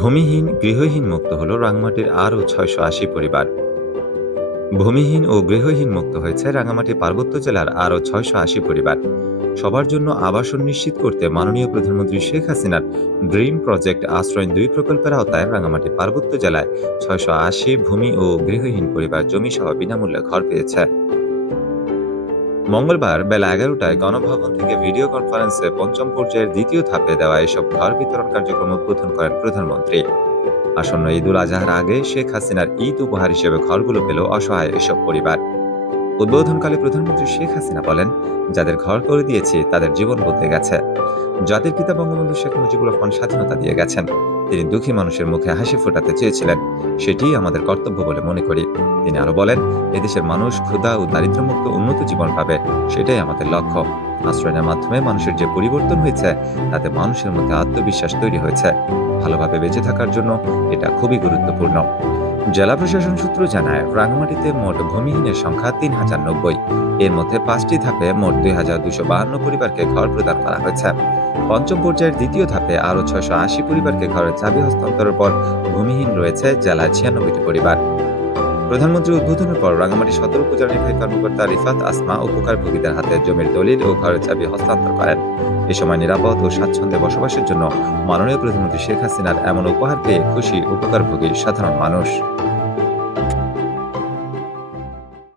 ভূমিহীন, গৃহহীন মুক্ত হল রাঙামাটির আরও ছয়শো আশি পরিবার। ভূমিহীন ও গৃহহীন মুক্ত হয়েছে রাঙামাটি পার্বত্য জেলার আরও ছয়শো আশি পরিবার। সবার জন্য আবাসন নিশ্চিত করতে মাননীয় প্রধানমন্ত্রী শেখ হাসিনার ড্রিম প্রজেক্ট আশ্রয় দুই প্রকল্পের আওতায় রাঙামাটি পার্বত্য জেলায় ছয়শো আশি ভূমি ও গৃহহীন পরিবার জমি সহ বিনামূল্যে ঘর পেয়েছে। মঙ্গলবার বেলা এগারোটায় গণভবন থেকে ভিডিও কনফারেন্সে পঞ্চম পর্যায়ের দ্বিতীয় ধাপে দেওয়া এসব ঘর বিতরণ কার্যক্রম উদ্বোধন করেন প্রধানমন্ত্রী। আসন্ন ঈদুল আজহার আগে শেখ হাসিনার ঈদ উপহার হিসেবে ঘরগুলো পেল অসহায় এসব পরিবার। উদ্বোধনকালে প্রধানমন্ত্রী শেখ হাসিনা বলেন, যাদের ঘর করে দিয়েছি, তাদের জীবন বদলে গেছে। জাতির পিতা বঙ্গবন্ধু শেখ মুজিবুর রহমান স্বাধীনতা দিয়ে গেছেন। তিনি দুঃখী মানুষের মুখে হাসি ফোটাতে চেয়েছিলেন। সেটিই আমাদের কর্তব্য বলে মনে করি। তিনি আরও বলেন, এদেশের মানুষ ক্ষুধা ও দারিদ্র্যমুক্ত উন্নত জীবন পাবে, সেটাই আমাদের লক্ষ্য। আশ্রয়ের মাধ্যমে মানুষের যে পরিবর্তন হয়েছে, তাতে মানুষের মধ্যে আত্মবিশ্বাস তৈরি হয়েছে। ভালোভাবে বেঁচে থাকার জন্য এটা খুবই গুরুত্বপূর্ণ। জেলা প্রশাসন সূত্র জানায় রাঙামাটিতে মোট ভূমিহীনের সংখ্যা তিন হাজার নব্বই। এর মধ্যে পাঁচটি ধাপে মোট দুই হাজার দুশো বাহান্ন পরিবারকে ঘর প্রদান করা হয়েছে। পঞ্চম পর্যায়ের দ্বিতীয় ধাপে আরও ছয়শো আশি পরিবারকে ঘরের চাবি হস্তান্তরের পর ভূমিহীন রয়েছে জেলায় ছিয়ানব্বইটি পরিবার। প্রধানমন্ত্রী উদ্বোধনের পর রাঙামাটি সদর উপজেলা নির্বাহী কর্মকর্তা রিফাত আসমা উপকারভোগীদের হাতে জমির দলিল ও ঘরের চাবি হস্তান্তর করেন। এ সময় নিরাপদ ও স্বাচ্ছন্দ্যে বসবাসের জন্য মাননীয় প্রধানমন্ত্রী শেখ হাসিনার এমন উপহার পেয়ে খুশি উপকারভোগী সাধারণ মানুষ।